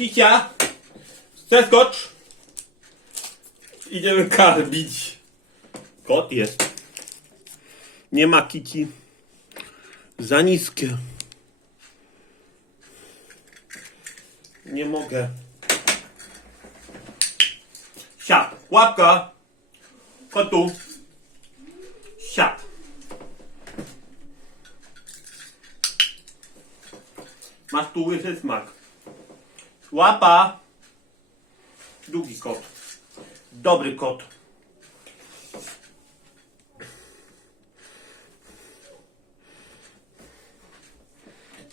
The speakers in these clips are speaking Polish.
Kicia, zeskocz. Idziemy karmić. Kot jest. Nie ma kici. Za niskie. Nie mogę. Siad. Łapka. Kotu. Siad. Masz tu łysy smak. Łapa. Długi kot. Dobry kot.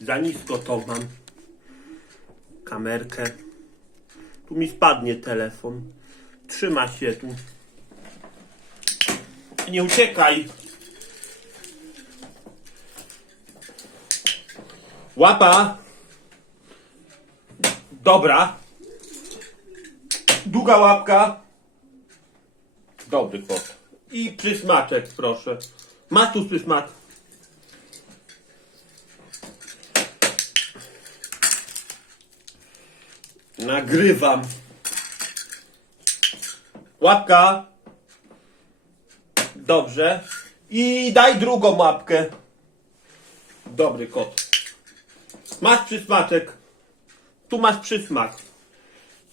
Za nisko to mam. Kamerkę. Tu mi spadnie telefon. Trzyma się tu. Nie uciekaj. Łapa. Dobra. Długa łapka. Dobry kot. I przysmaczek, proszę. Masz tu przysmak. Nagrywam. Łapka. Dobrze. I daj drugą łapkę. Dobry kot. Masz przysmaczek. Tu masz przysmak.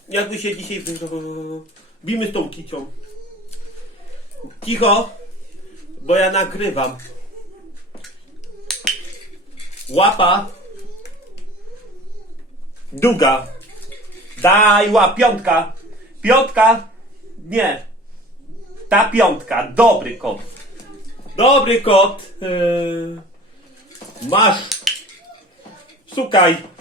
Jakby się dzisiaj... Bimy z tą kicią. Cicho, bo ja nagrywam. Łapa. Długa. Daj łap, piątka. Piątka. Nie. Ta piątka. Dobry kot. Dobry kot. Yy, masz. Szukaj.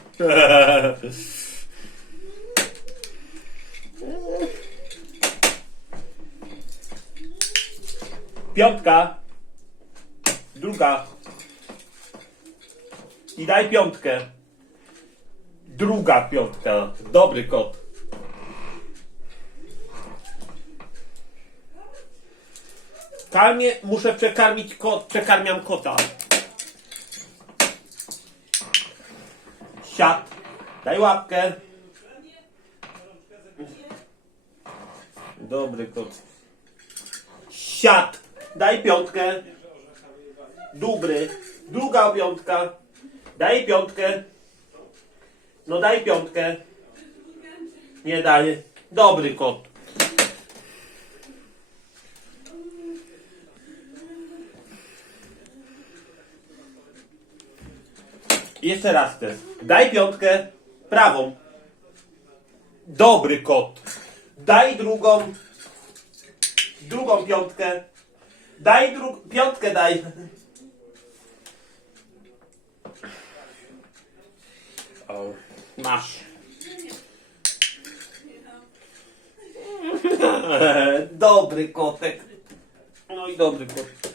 Piątka. Druga. I daj piątkę. Druga piątka. Dobry kot. Karmię, muszę przekarmić kot, przekarmiam kota. Siad. Daj łapkę. Dobry kot. Siad. Daj piątkę. Dobry. Druga piątka. Daj piątkę. No daj piątkę. Nie daje. Dobry kot. Jeszcze raz chcę. Daj piątkę. Prawą. Dobry kot. Daj drugą. Drugą piątkę. Daj dru- piątkę daj. O, masz. dobry kotek. No i dobry kot.